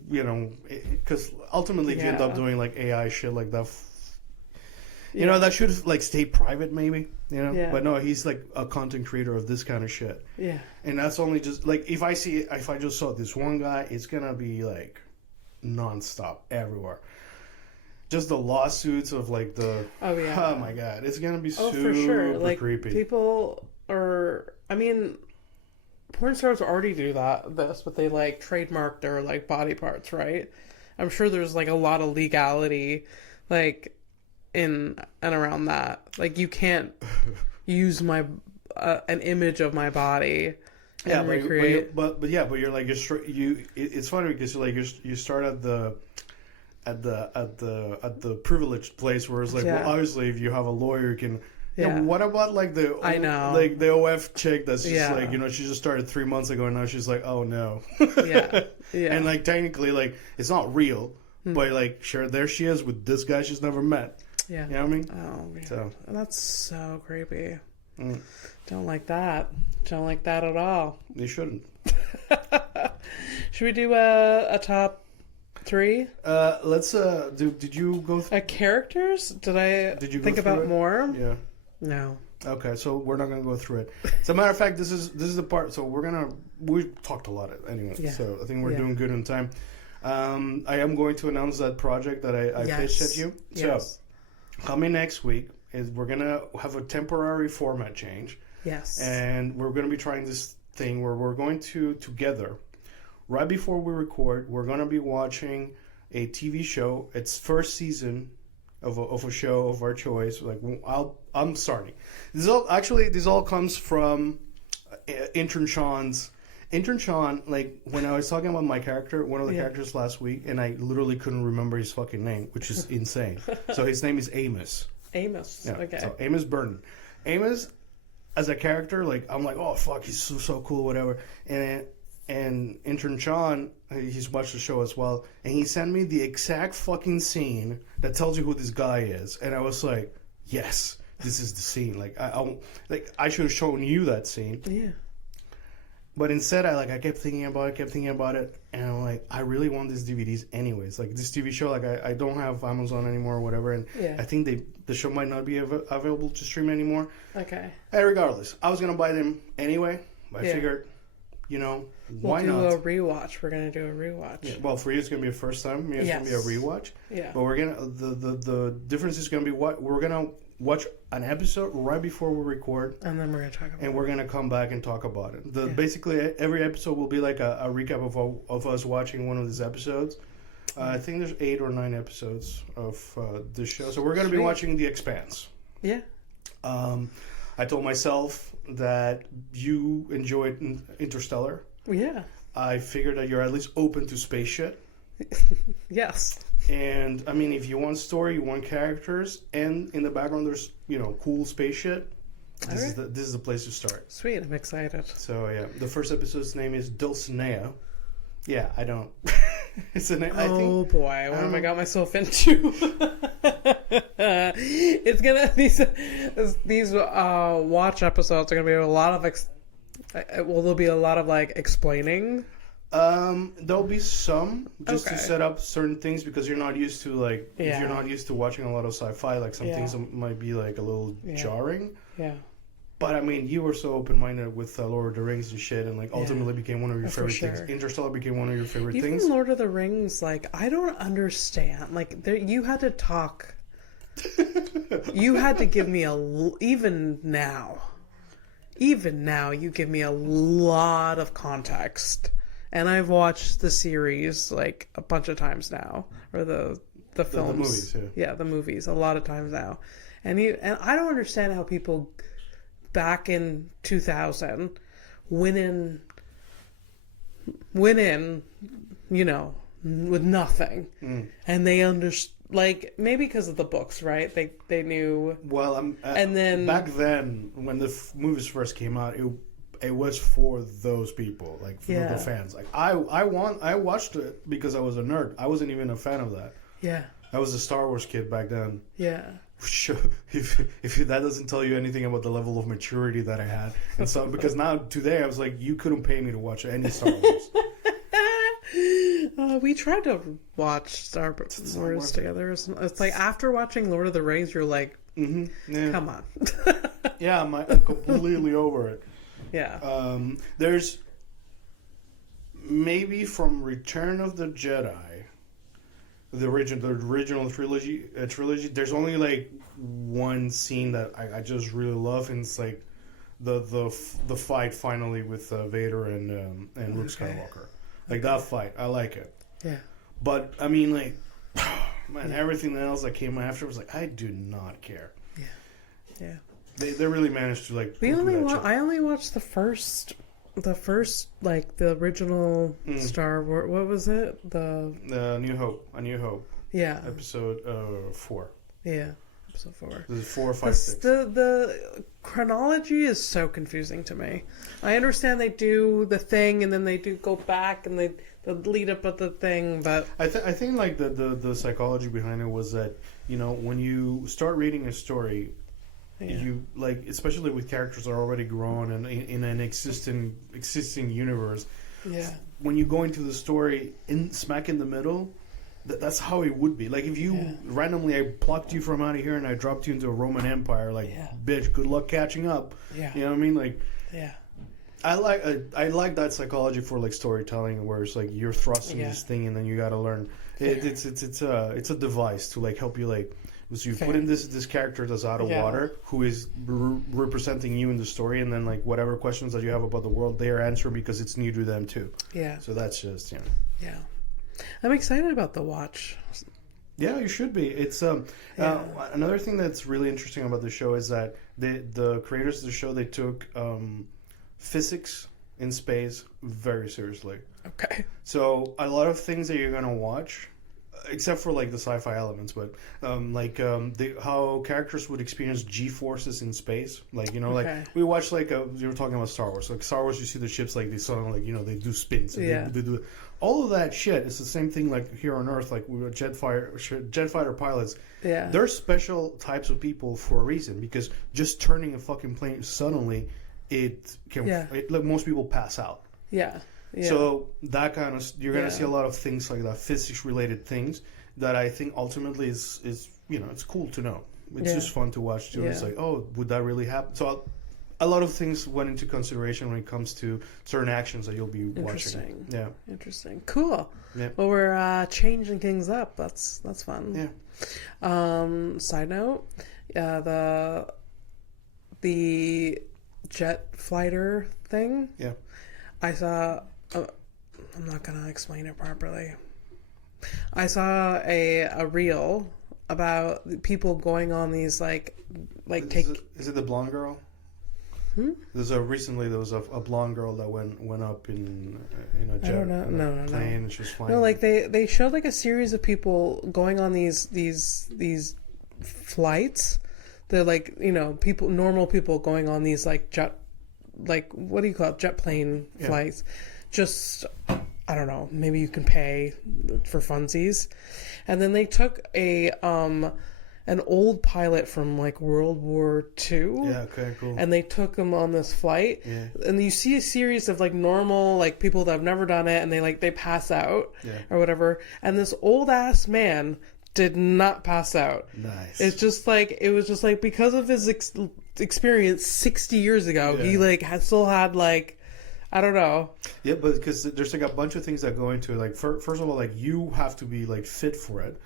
because ultimately if you end up doing like AI shit like that, that should like stay private maybe, but no, he's like a content creator of this kind of shit. Yeah. And that's only just like, if I just saw this one guy, it's gonna be like nonstop everywhere. Just the lawsuits of like the oh my god, it's gonna be super for sure. Like, creepy. People are, I mean, porn stars already do this, but they like trademark their like body parts, right? I'm sure there's like a lot of legality, like in and around that. Like you can't use my an image of my body. And recreate. But you're like it's funny because you start at the privileged place where it's like, well, obviously if you have a lawyer you can what about like the OF chick that's just like, she just started 3 months ago and now she's like, oh no. Yeah. And like technically like it's not real, but like sure there she is with this guy she's never met. Yeah. You know what I mean? Oh man. So that's so creepy. Don't like that. Don't like that at all. You shouldn't. Should we do a top 3? Let's did you go characters? Did you think about more? Yeah. No. Okay, so we're not gonna go through it. As a matter of fact, this is the part. So we talked a lot anyway. Yeah. So I think we're doing good on time. I am going to announce that project that I pitched at you. Yes. So coming next week is we're gonna have a temporary format change. Yes. And we're gonna be trying this thing where we're going to together. Right before we record, we're going to be watching a TV show. It's first season of a show of our choice. Like I'm starting. This all comes from Intern Sean's. Intern Sean, like when I was talking about my character, one of the characters last week, and I literally couldn't remember his fucking name, which is insane. So his name is Amos. Amos. Yeah, okay. So Amos Burton. Amos, as a character, like I'm like, oh fuck, he's so cool, whatever. And Intern Sean, he's watched the show as well, and he sent me the exact fucking scene that tells you who this guy is, and I was like, yes, this is the scene. Like I should have shown you that scene. Yeah. But instead, I kept thinking about it, and I'm like, I really want these DVDs anyways. Like this TV show, like I don't have Amazon anymore or whatever, and I think the show might not be available to stream anymore. Okay. And regardless, I was gonna buy them anyway, but I figured. Why not? We'll do a rewatch. We're gonna do a rewatch. Yeah, well, for you it's gonna be a first time. It's gonna be a rewatch. Yeah. But we're gonna the difference is gonna be what we're gonna watch an episode right before we record, and then we're gonna talk about. And we're gonna come back and talk about it. Basically every episode will be like a recap of us watching one of these episodes. I think there's 8 or 9 episodes of this show, so we're gonna be watching The Expanse. Yeah. I told myself that you enjoyed Interstellar. Yeah. I figured that you're at least open to space shit. Yes. And I mean, if you want story, you want characters, and in the background there's cool space shit. This is the place to start. Sweet, I'm excited. So yeah, the first episode's name is Dulcinea. Yeah, I don't. It's an. Oh boy, what have I got myself into? It's gonna these watch episodes are gonna be a lot of there'll be a lot of like explaining. There'll be some just to set up certain things because you're not used to if you're not used to watching a lot of sci-fi, like some things might be like a little jarring. Yeah. But I mean, you were so open-minded with Lord of the Rings and shit, and like ultimately became one of your favorite things. Interstellar became one of your favorite things. Even Lord of the Rings, like I don't understand. Like you had to talk. You had to give me even now, you give me a lot of context. And I've watched the series like a bunch of times now, or the films. The movies, yeah, the movies a lot of times now, and I don't understand how people back in 2000 went in, with nothing, and they understood. Like maybe because of the books, right? They knew. Well, and then back then when the movies first came out, it was for those people, like for the fans. Like I watched it because I was a nerd. I wasn't even a fan of that. Yeah. I was a Star Wars kid back then. Yeah. Sure. If that doesn't tell you anything about the level of maturity that I had, and so because now today I was like, you couldn't pay me to watch any Star Wars. We tried to watch Star Wars together. It's like after watching Lord of the Rings, you're like, come on. Yeah, I'm completely over it. Yeah. There's maybe from Return of the Jedi, the original trilogy. There's only like one scene that I just really love, and it's like the fight finally with Vader and Luke Skywalker. Like that fight, I like it. Yeah. But I mean, like, man, everything else that came after was like, I do not care. Yeah. Yeah. They really managed to like. I only watched the first like the original Star Wars. What was it? The New Hope. A New Hope. Yeah. Episode 4. Yeah. Episode 4. This is 4, 5, 6. The chronology is so confusing to me. I understand they do the thing and then they do go back and they lead up with the thing, but I think like the psychology behind it was that, you know, when you start reading a story, you like, especially with characters that are already grown and in an existing universe. Yeah. When you go into the story smack in the middle, that's how it would be. Like if you randomly I plucked you from out of here and I dropped you into a Roman Empire, like bitch, good luck catching up. Yeah. You know what I mean? Like yeah. I like that psychology for like storytelling where it's like you're thrust in this thing and then you got to learn. It's a device to like help you like. So you put in this character that's out of water who is representing you in the story, and then like whatever questions that you have about the world, they are answering because it's new to them too. Yeah. So that's just Yeah. I'm excited about the watch. Yeah, you should be. It's another thing that's really interesting about the show is that the creators of the show, they took physics in space very seriously. Okay. So a lot of things that you're gonna watch, except for like the sci-fi elements, but how characters would experience G-forces in space, like like we watch like you were talking about Star Wars. Like Star Wars, you see the ships like they sort of like they do spins, and they do all of that shit. It's the same thing like here on Earth, like we were jet fighter pilots. Yeah, they're special types of people for a reason, because just turning a fucking plane suddenly, it can like most people pass out. Yeah. Yeah. So that kind of you're gonna see a lot of things like that, physics related things that I think ultimately is it's cool to know. It's just fun to watch too. It's like, oh, would that really happen? So a lot of things went into consideration when it comes to certain actions that you'll be watching. Yeah, interesting. Cool. Yeah. Well, we're changing things up. That's fun. Yeah. Side note, the jet fighter thing. Yeah. I saw. I'm not gonna explain it properly. I saw a reel about people going on these like Is it the blonde girl? There was a blonde girl that went up in a jet plane and she was flying. No, like they showed like a series of people going on these flights. They're like normal people going on these like jet. Like, what do you call it? Jet plane flights. Just, I don't know, maybe you can pay for funsies. And then they took an old pilot from like World War II. Yeah, okay, cool. And they took him on this flight. Yeah. And you see a series of like normal, like people that have never done it, and they pass out or whatever. And this old ass man did not pass out. Nice. It was just like because of his experience 60 years ago, he like still had like, I don't know. Yeah, but because there's like a bunch of things that go into it. Like first of all, like you have to be like fit for it.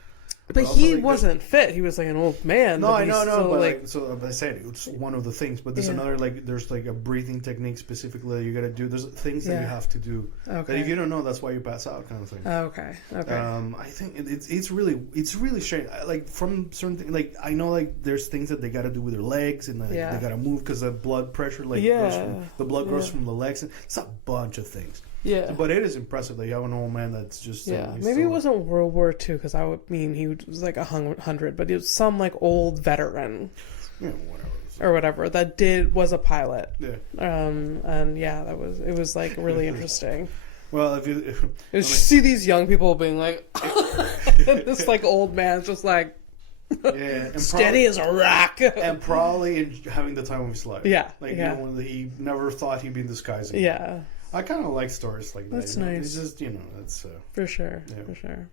But he wasn't fit. He was like an old man. No, I know. But like, so I said it's one of the things. But there's another there's like a breathing technique specifically that you got to do. There's things that you have to do. Okay. That if you don't know, that's why you pass out, kind of thing. Okay. I think it's really strange. Like from certain things, like I know like there's things that they got to do with their legs and they got to move because the blood pressure goes from the legs. It's a bunch of things. Yeah, but it is impressive that you have an old man that's just maybe it wasn't World War II because I would mean he was like 100, but he was some like old veteran, whatever that was a pilot. Yeah, and it was like really interesting. Well, if you see these young people being like, And this like old man's just like and steady as a rock. And probably having the time of his life. Yeah. Like, yeah. you know, when he never thought he'd be in disguise again. Yeah. I kind of like stories like that. That's you know? nice. It's just, you know, it's... for sure. Yeah. For sure.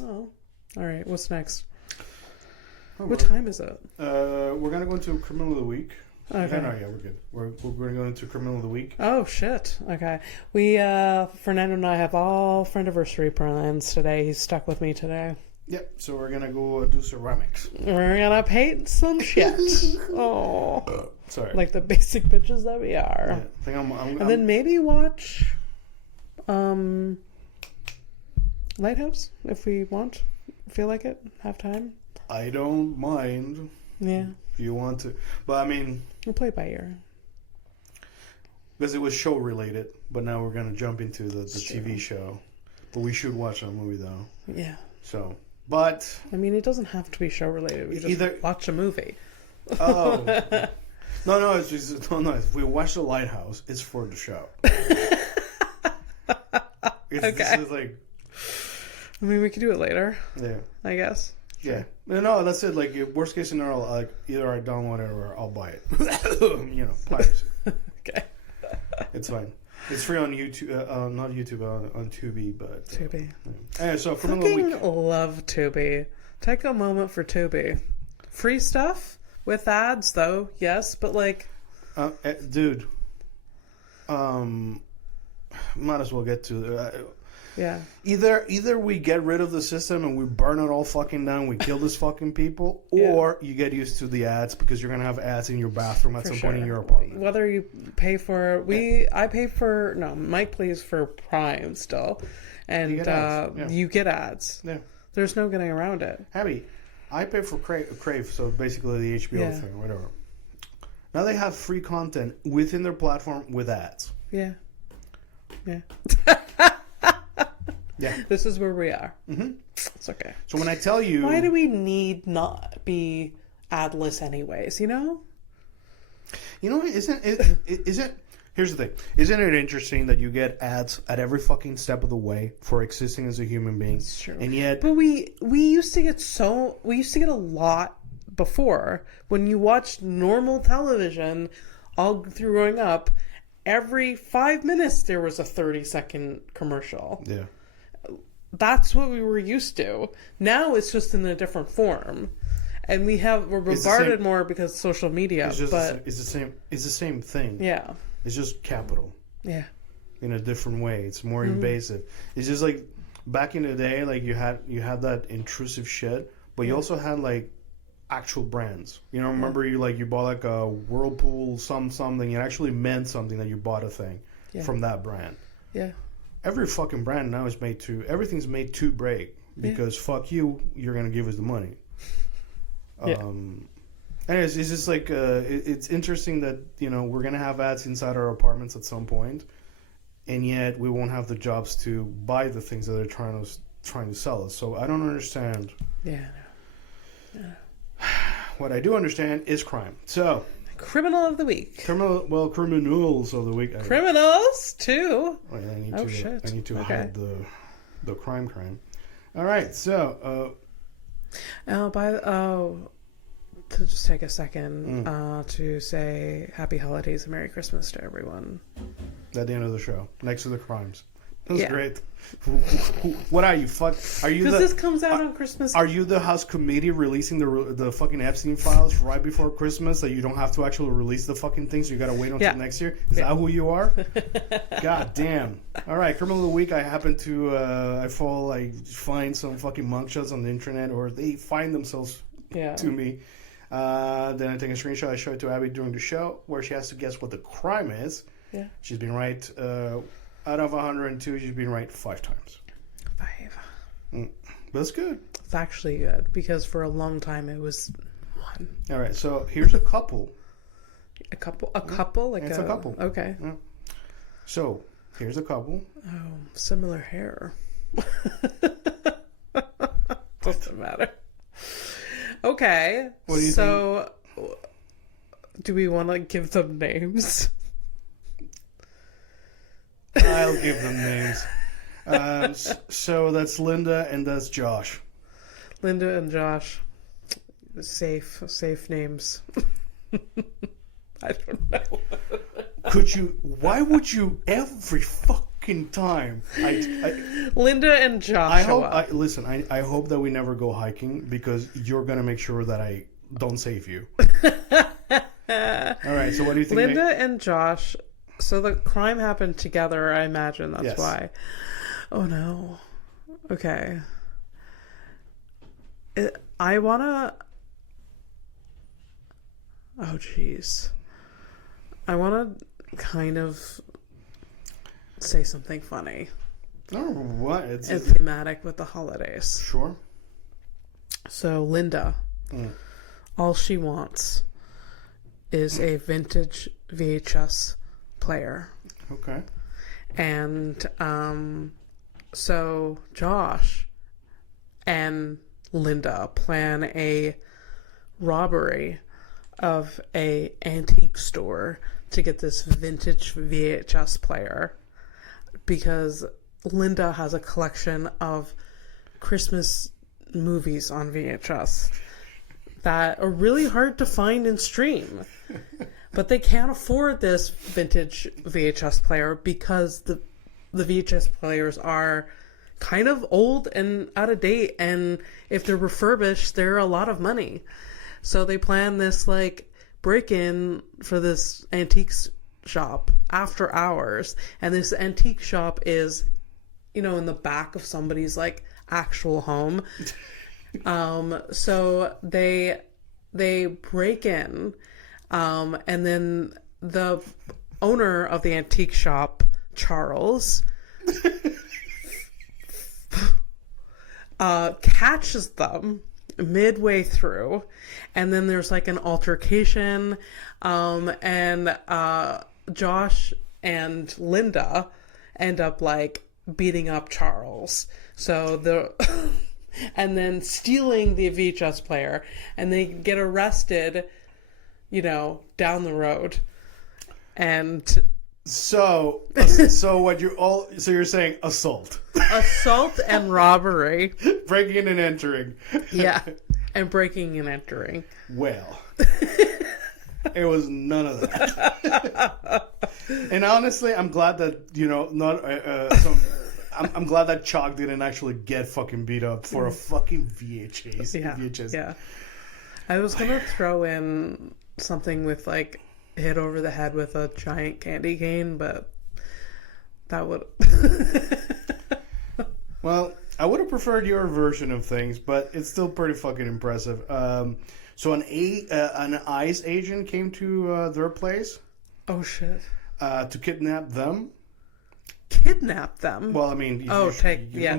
Oh. All right. What's next? Oh, what time is it? We're going to go into Criminal of the Week. Okay. No, we're good. We're going to go into Criminal of the Week. Oh, shit. Okay. We, Fernando and I have all Friendaversary plans today. He's stuck with me today. Yep, so we're going to go do ceramics. We're gonna paint some shit. Oh. Sorry. Like the basic bitches that we are. Yeah, I think and then maybe watch Lighthouse if we want. Feel like it. Have time. I don't mind. Yeah. If you want to. But I mean... We'll play it by ear. Because it was show related, but now we're going to jump into the TV show. But we should watch a movie though. Yeah. So... But I mean, it doesn't have to be show related. We just watch a movie. Oh no! It's just no. If we watch The Lighthouse, it's for the show. Okay. This is like. I mean, we could do it later. Yeah. I guess. Yeah. No, that's it. Like worst case scenario, like either I download it or I'll buy it. You know, piracy. Okay. It's fine. It's free on YouTube, not YouTube, on Tubi, but... Tubi. Yeah. Anyway, so for fucking love Tubi. Take a moment for Tubi. Free stuff with ads, though, yes, but like... dude, might as well get to... yeah. Either we get rid of the system and we burn it all fucking down, we kill these fucking people, or you get used to the ads because you're going to have ads in your bathroom at some point in your apartment. Whether you pay for... I pay for... No, Mike pays for Prime still. And you get ads. Yeah. There's no getting around it. Abby, I pay for Crave, so basically the HBO thing, whatever. Now they have free content within their platform with ads. Yeah. Yeah. Yeah. This is where we are. Mm-hmm. It's okay. So when I tell you... Why do we need not be adless anyways, you know? You know, isn't... Here's the thing. Isn't it interesting that you get ads at every fucking step of the way for existing as a human being? That's true. And yet... But we used to get a lot before. When you watched normal television all through growing up, every 5 minutes there was a 30-second commercial. Yeah. That's what we were used to. Now it's just in a different form, and we're bombarded more because of social media. It's the same thing. Yeah. It's just capital. Yeah. In a different way. It's more invasive. It's just like back in the day, like you had that intrusive shit, but you also had like actual brands. You know, remember you bought like a Whirlpool something. It actually meant something that you bought a thing from that brand. Yeah. Every fucking brand now is everything's made to break because fuck you, you're gonna give us the money. Anyways, it's just like it's interesting that we're gonna have ads inside our apartments at some point, and yet we won't have the jobs to buy the things that they're trying to sell us. So I don't understand. Yeah. What I do understand is crime. So. Criminal of the week. Criminals of the week. Criminals too. Oh, yeah, shit! I need to hide the crime. All right, so. To just take a second to say happy holidays and Merry Christmas to everyone. At the end of the show, next to the crimes. That's great. What are you? Are you? Because this comes out on Christmas. Are you the House Committee releasing the fucking Epstein files right before Christmas, so you don't have to actually release the fucking things? So you got to wait until next year. Is that who you are? God damn. All right, Criminal of the Week. I happen to I find some fucking mugshots on the internet, or they find themselves to me. Then I take a screenshot. I show it to Abby during the show, where she has to guess what the crime is. Yeah. She's been right. Out of 102, she's been right 5 times. 5. That's good. It's actually good, because for a long time it was 1. All right, so here's a couple. A couple? Like it's a couple. Okay. Yeah. So, here's a couple. Oh, similar hair. Doesn't matter. Okay. What do you think? Do we want to give them names? I'll give them names. So that's Linda and that's Josh. Linda and Josh. Safe names. I don't know. Why would you every fucking time? Linda and Joshua. Listen, I hope that we never go hiking because you're going to make sure that I don't save you. All right, so what do you think? Linda and Josh, so the crime happened together, I imagine that's why. Oh no. Okay. I want to... Oh, jeez. I want to kind of say something funny. Oh, what? It's thematic with the holidays. Sure. So, Linda, all she wants is a vintage VHS player. Okay. And so Josh and Linda plan a robbery of a antique store to get this vintage VHS player because Linda has a collection of Christmas movies on VHS that are really hard to find and stream. But they can't afford this vintage VHS player because the VHS players are kind of old and out of date, and if they're refurbished, they're a lot of money. So they plan this like break-in for this antiques shop after hours, and this antique shop is, you know, in the back of somebody's like actual home. So they break in, and then the owner of the antique shop, Charles, catches them midway through, and then there's like an altercation, and Josh and Linda end up like beating up Charles. So and then stealing the VHS player, and they get arrested, you know, down the road. And so you're saying assault and robbery, breaking and entering. Yeah, and breaking and entering. Well, it was none of that. And honestly, I'm glad that, you know, I'm glad that Chalk didn't actually get fucking beat up for a fucking VHS. Yeah, VHS. yeah. I was gonna throw in something with like hit over the head with a giant candy cane, but that would. Well, I would have preferred your version of things, but it's still pretty fucking impressive. So an ICE agent came to their place. Oh shit! To kidnap them. Kidnap them? Well, I mean, I'm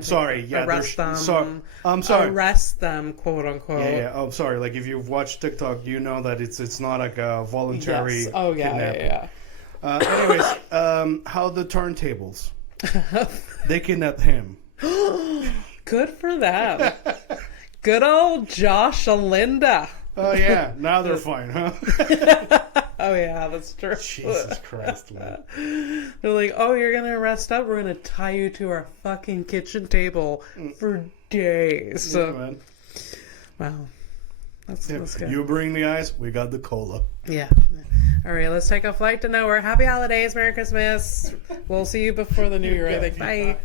sorry. Yeah, arrest them. I'm sorry. Arrest them, quote unquote. Yeah. Oh, sorry. Like if you've watched TikTok, you know that it's not like a voluntary. Yes. Oh yeah, kidnapping. Anyways, how the turntables? They kidnapped him. Good for them. Good old Josh and Linda. Oh yeah, now they're fine, huh? Oh yeah, that's true. Jesus Christ, man. They're like, oh, you're gonna arrest us? We're gonna tie you to our fucking kitchen table for days. Yeah, man. Wow. That's good. You bring the ice, we got the cola. Yeah. All right, let's take a flight to nowhere. Happy holidays, Merry Christmas. We'll see you before the New Year, I think. Bye.